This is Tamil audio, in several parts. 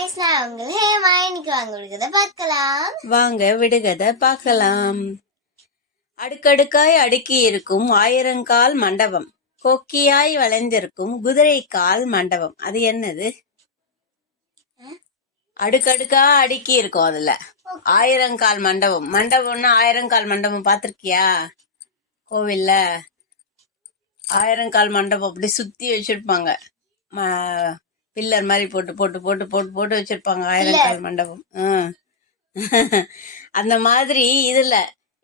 guys, நான் உங்கள் ஹேமா. இன்னைக்கு வாங்க விடுகதை பார்க்கலாம். வாங்க விடுகதை பார்க்கலாம். அடுக்கடுக்காய் அடுக்கி இருக்கும் ஆயிரங்கால் மண்டபம், கொக்கியாய் வளைந்திருக்கும் குதிரைக்கால் மண்டபம். அது என்னது? அடுக்கடுக்கா அடுக்கி இருக்கும், அதுல ஆயிரங்கால் மண்டபம். மண்டபம்னா ஆயிரங்கால் மண்டபம் பாத்திருக்கியா? கோவில்ல ஆயிரங்கால் மண்டபம் அப்படி சுத்தி வச்சிருப்பாங்க. பில்லர் மாதிரி போட்டு போட்டு போட்டு போட்டு போட்டு வச்சிருப்பாங்க ஆயிரங்கால் மண்டபம். அந்த மாதிரி இதுல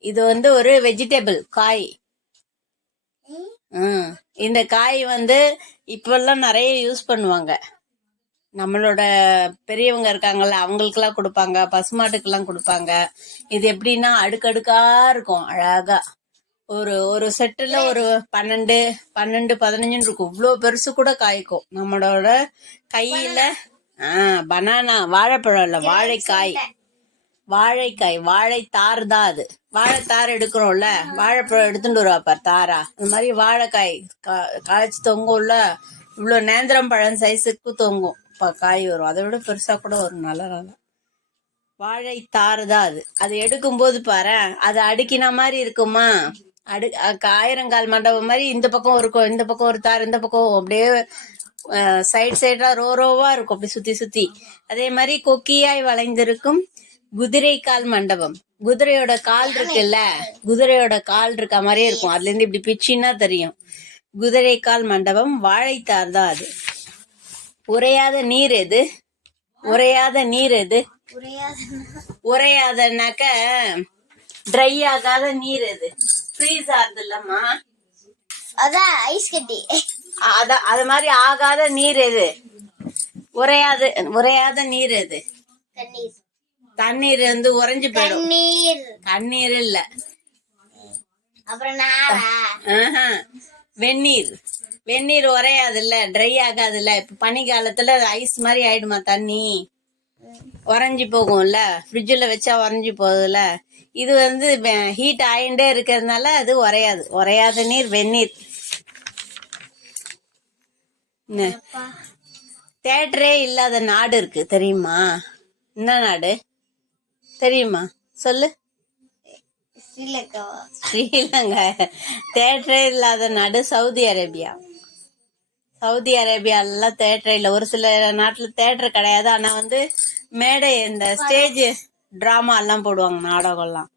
இது ஒரு வெஜிடபிள் காய். இந்த காய் இப்பெல்லாம் நிறைய யூஸ் பண்ணுவாங்க. நம்மளோட பெரியவங்க இருக்காங்கல்ல, அவங்களுக்கெல்லாம் கொடுப்பாங்க, பசுமாட்டுக்கெல்லாம் கொடுப்பாங்க. இது எப்படின்னா அடுக்கடுக்கா இருக்கும், அழகா. ஒரு செட்டுல ஒரு 12-15 இருக்கும். இவ்வளவு பெருசு கூட காய்க்கும். நம்மளோட கையில பனானா, வாழைப்பழம் இல்ல, வாழைக்காய் வாழைத்தார் தான் அது. வாழைத்தார் எடுக்கிறோம்ல, வாழைப்பழம் எடுத்துட்டு வருவா பார் தாரா. அந்த மாதிரி வாழைக்காய் காய்ச்சி தொங்கும்ல, இவ்வளவு நேந்திரம் பழம் சைஸுக்கு தொங்கும் காய் வரும். அதை விட பெருசா கூட வரும். நல்ல வாழைத்தார் தான் அது. அது எடுக்கும்போது பாரு, அது அடுக்கின மாதிரி இருக்குமா, ஆயிரங்கால் மண்டபம் மாதிரி. இந்த பக்கம் இருக்கும், இந்த பக்கம் ஒரு தார், இந்த பக்கம் அப்படியே சைடா ரோவா இருக்கும், அப்படி சுத்தி சுத்தி. அதே மாதிரி கொக்கியாய் வளைந்திருக்கும் குதிரைக்கால் மண்டபம். குதிரையோட கால் இருக்குல்ல, குதிரையோட கால் இருக்க மாதிரியே இருக்கும். அதுல இருந்து இப்படி பிச்சின்னா தெரியும். குதிரைக்கால் மண்டபம், வாழைத்தார் தான் அது. உறையாத நீர் எது? உறையாத நீர் எது? உறையாதனாக்க ட்ரை ஆகாத நீர் எது? ஃப்ரீஸ் ஆகுது இல்லம்மா, அதான் ஐஸ் கட்டி. அது மாதிரி ஆகாத நீர் எது? உறையாத நீர் எது? தண்ணீர் உறைஞ்சு போயிடும். தண்ணீர் இல்ல, அப்புறம் வெந்நீர். வெந்நீர் உறையாது இல்ல, ட்ரை ஆகாது இல்ல. இப்ப பனி காலத்துல ஐஸ் மாதிரி ஆயிடுமா தண்ணி, உறைஞ்சி போகும்ல, ஃப்ரிட்ஜில் வச்சா உறைஞ்சி போகுதுல்ல. இது ஹீட் ஆயிண்டே இருக்கிறதுனால அது உறையாது. உறையாத நீர் வெந்நீர். தேட்டரே இல்லாத நாடு இருக்கு தெரியுமா? என்ன நாடு தெரியுமா? சொல்லு. ஸ்ரீலங்கா. தேட்டரே இல்லாத நாடு சவுதி அரேபியா. சவுதி அரேபியாலாம் தேட்டர் இல்ல. ஒரு சில நாட்டுல தேட்டர் கிடையாது. ஆனா மேடை, இந்த ஸ்டேஜ் டிராமா எல்லாம் போடுவாங்க, நாடகம்லாம்.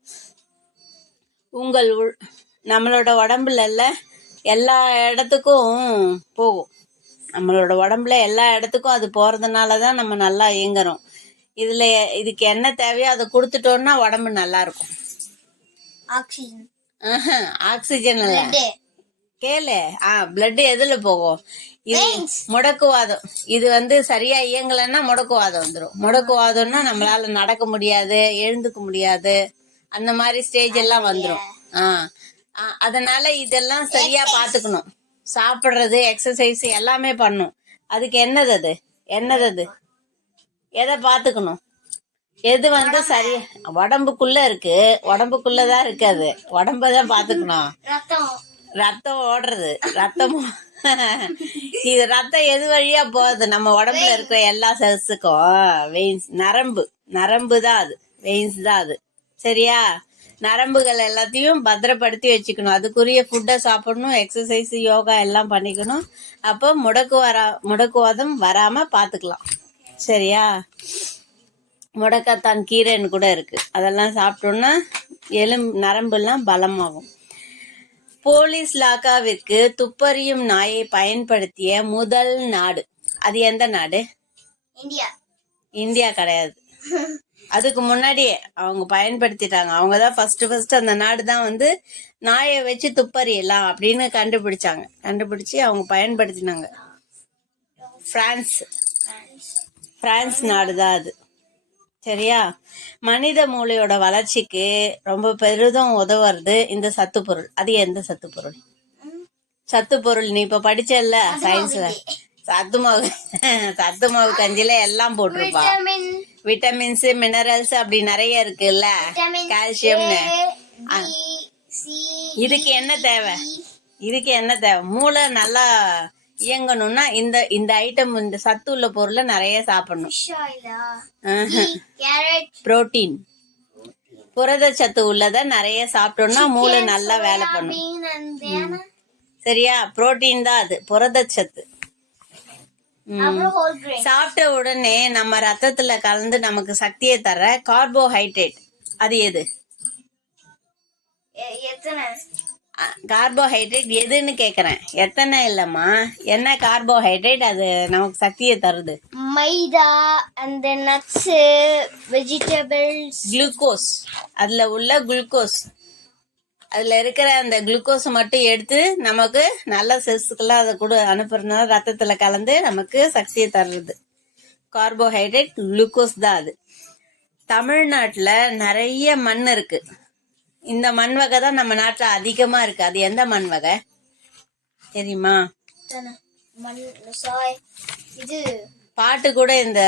நம்மளோட உடம்புல எல்லா இடத்துக்கும் போகும். நம்மளோட உடம்புல எல்லா இடத்துக்கும் அது போறதுனாலதான் நம்ம நல்லா இயங்குறோம். இதுக்கு என்ன தேவையோ அதை கொடுத்துட்டோம்னா உடம்பு நல்லா இருக்கும். ஆக்சிஜன் இல்ல, கேளு. பிளட் எதுல போகும்? இது முடக்குவாதம். இது சரியா இயங்கலன்னா முடக்குவாதம் வந்துடும். முடக்குவாதம்னா நம்மளால நடக்க முடியாது, எழுந்துக்க முடியாது, அந்த மாதிரி ஸ்டேஜ் எல்லாம் வந்துடும். அதனால இதெல்லாம் சரியா பாத்துக்கணும். சாப்பிடுறது, எக்ஸசைஸ் எல்லாமே பண்ணும். அதுக்கு என்னது அது எதை பாத்துக்கணும்? எது சரி உடம்புக்குள்ள இருக்கு, உடம்புக்குள்ளதான் இருக்கு. அது உடம்பதான் பாத்துக்கணும். ரத்தம் ஓடுறது, இது ரத்தம் எது வழியா போகுது? நம்ம உடம்புல இருக்கிற எல்லா செல்ஸுக்கும் வெயின்ஸ், நரம்பு தான் அது, வெயின்ஸ் தான் அது. சரியா? நரம்புகள் எல்லாத்தையும் பத்திரப்படுத்தி வச்சுக்கணும். அதுக்குரிய ஃபுட்டை சாப்பிடணும், எக்ஸசைஸ், யோகா எல்லாம் பண்ணிக்கணும். அப்போ முடக்குவாதம் வராம பாத்துக்கலாம். சரியா? முடக்கத்தான் கீரைன்னு கூட இருக்கு, அதெல்லாம் சாப்பிட்டோம்னா நரம்புலாம் பலமாகும். போலீஸ் லாக்காவிற்கு துப்பறியும் நாயை பயன்படுத்திய முதல் நாடு, அது எந்த நாடு? இந்தியா கிடையாது. அதுக்கு முன்னாடியே அவங்க பயன்படுத்திட்டாங்க. அவங்கதான் ஃபர்ஸ்ட் அந்த நாடு தான் நாயை வச்சு துப்பறியலாம் அப்படின்னு கண்டுபிடிச்சு அவங்க பயன்படுத்தினாங்க. பிரான்ஸ் நாடு தான் அது. சரியா? மனித மூளையோட வளர்ச்சிக்கு ரொம்ப பெரிதும் உதவுறது இந்த சத்து பொருள். அது எந்த சத்து பொருள்? சத்து பொருள் நீ இப்ப படிச்சல்ல சயின்ஸ்ல, சத்து மாவு கஞ்சில எல்லாம் போட்டிருப்பா. விட்டமின்ஸ், மினரல்ஸ் அப்படி நிறைய இருக்குல்ல, கால்சியம்னு. இதுக்கு என்ன தேவை? மூளை நல்லா இயங்கணும்னா இந்த இந்த ஐட்டம், இந்த சத்து உள்ள பொருளை நிறைய சாப்பிடணும். ஃபிஷ் ஆயிலா, கேரட், புரோட்டீன், புரதச்சத்து உள்ளத நிறைய சாப்பிட்டோம்னா மூளை நல்லா வேலை பண்ணும். மீன் and சரியா? புரோட்டீன் தான் அது, புரதச்சத்து. அப்புறம் ஹோல் கிரெயின். சாப்பிட்ட உடனே நம்ம ரத்தத்துல கலந்து நமக்கு சக்தியை தர கார்போஹைட்ரேட், அது எது? எத்தனை? கார்போஹைட்ரேட் எதுன்னு கேக்குறேன், எத்தனை இல்லம்மா, என்ன கார்போஹைட்ரேட் அது நமக்கு சக்தியை தருது? மைதா and then nuts, vegetables. Glucose, அதுல உள்ள குளுக்கோஸ், அதுல இருக்கிற அந்த குளுக்கோஸ் மட்டும் எடுத்து நமக்கு நல்ல செல்ஸுக்கெல்லாம் அதை கூட அனுப்புறதுனால ரத்தத்துல கலந்து நமக்கு சக்தியை தருது. கார்போஹைட்ரேட் குளுக்கோஸ் தான் அது. தமிழ்நாட்டுல நிறைய மண் இருக்கு. இந்த மண் வகை தான் நம்ம நாட்டுல அதிகமா இருக்கு. அது எந்த மண் வகை தெரியுமா? இது பாட்டு கூட இந்த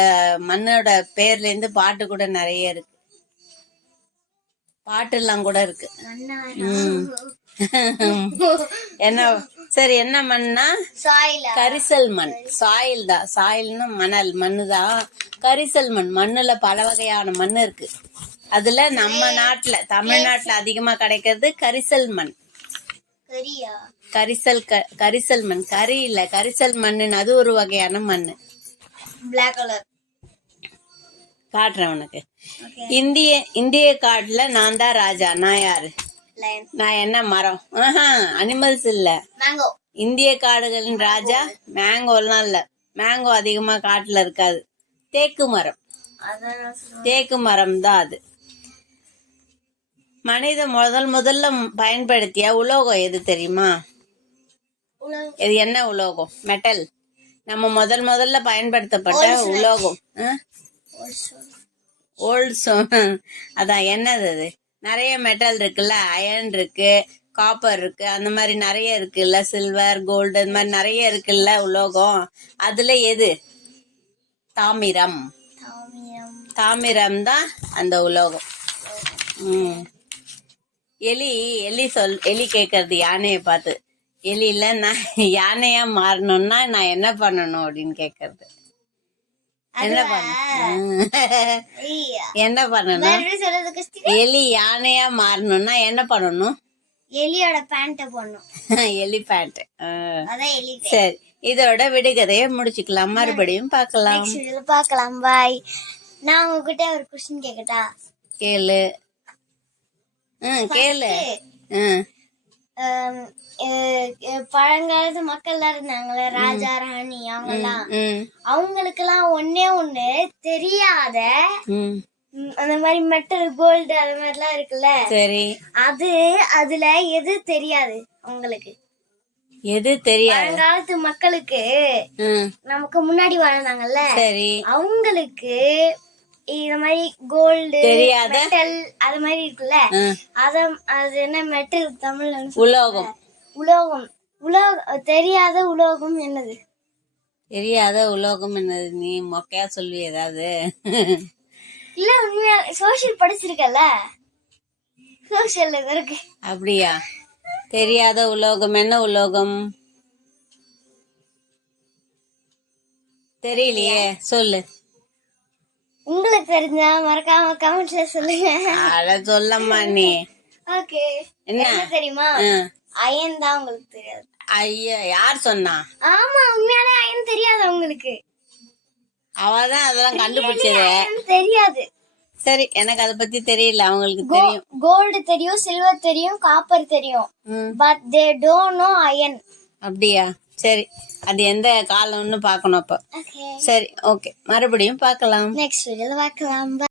மண்ணோட பேர்ல இருந்து பாட்டு கூட நிறைய இருக்கு, பாட்டு எல்லாம் கூட இருக்கு. என்ன சரி, என்ன மண்ணா? கரிசல் மண். சாயில் தான், சாயில்னு மணல், மண்ணுதான். கரிசல் மண், மண்ணுல பல வகையான மண் இருக்கு. அதுல நம்ம நாட்டுல தமிழ்நாட்டுல அதிகமா கிடைக்கிறது கரிசல் மண். கரிசல் மண், கரி இல்ல, கரிசல் மண்ணுன்னு அது ஒரு வகையான மண்ணு. பிளாக் கலர் காட்டுறேன் உனக்கு. இந்திய காட்டுல நான் தான் ராஜா. நான் யாரு? நான் என்ன மரம்? அனிமல்ஸ் இல்ல. மேங்கோ. இந்திய காடுகளின் ராஜா மேங்கோலாம் இல்ல. மேங்கோ அதிகமா காட்டுல இருக்காது. தேக்கு மரம். தேக்கு மரம் தான் அது. மனித முதல்ல பயன்படுத்திய உலோகம் எது தெரியுமா? இது என்ன உலோகம்? மெட்டல். நம்ம முதல்ல பயன்படுத்தப்பட்ட உலோகம் அதான் என்னது அது? நிறைய மெட்டல் இருக்குல்ல, அயர்ன் இருக்கு, காப்பர் இருக்கு, அந்த மாதிரி நிறைய இருக்குல்ல, சில்வர், கோல்டு, அந்த மாதிரி நிறைய இருக்குல்ல உலோகம். அதுல எது? தாமிரம். தாமிரம் தான் அந்த உலோகம். எலி கேக்குறது யானைய பார்த்து, எலி இல்ல, நான் யானையா மாறணும்னா நான் என்ன பண்ணணும் அப்படின்னு கேக்குறது. என்ன பண்ணணும்? எலி யானையா மாறணும்னா என்ன பண்ணணும்? எலியோட பேண்ட போடணும். எலி பேண்ட். சரி, இதோட விடுகதைய முடிச்சுக்கலாம். மறுபடியும் பார்க்கலாம். பார்க்கலாம். பாய். நான் உங்ககிட்ட ஒரு क्वेश्चन கேக்கட்டா? கேளு. கேளு. பழங்காலத்து மக்கள் எல்லாம் இருந்தாங்கல்ல, ராஜா ராணி, அவங்களுக்கு எல்லாம் ஒண்ணு தெரியாத அந்த மாதிரி மெட்டல், கோல்டு, அந்த மாதிரி எல்லாம் இருக்குல்ல. சரி, அதுல எது தெரியாது அவங்களுக்கு? எது தெரியாது? பழங்காலத்து மக்களுக்கு, நமக்கு முன்னாடி வாழ்ந்தாங்கல்ல, சரி, அவங்களுக்கு இந்த மாதிரி கோல்டு, மெட்டல், அது மாதிரி இருக்குல்ல, அது என்ன மெட்டல் தமிழ்ல? உலோகம். தெரியாத உலோகம் என்னது? தெரியாத உலோகம் என்னது? நீ மொக்கையா சொல்லி ஏதாவது. இல்ல, உண்மையா சோசியல் படிச்சிருக்கல, சோசியல் இருக்கு. அப்படியா? தெரியாத உலோகம் என்ன உலோகம் தெரியலையே, சொல்லு. உங்களுக்கு தெரிஞ்சா மறக்காம கமெண்ட்ல சொல்லுங்க. அத சொல்லம்மா நீ. ஓகே. என்ன தெரியுமா? அயன் தான். உங்களுக்கு தெரியாது? ஐயா, யார் சொன்னா? ஆமா, உண்மையாலே அயன் தெரியாது உங்களுக்கு. அவதான் அதெல்லாம் கண்டுபிடிச்சது. தெரியாது. சரி, எனக்கு அத பத்தி தெரியல. அவங்களுக்கு தெரியும். கோல்டு தெரியும், சில்வர் தெரியும், காப்பர் தெரியும். But they don't know iron. அப்படியா? சரி, அது எந்த காலம்னு பாக்கணும் அப்ப. சரி, ஓகே, மறுபடியும் பார்க்கலாம். நெக்ஸ்ட் வீடியோல பார்க்கலாம்.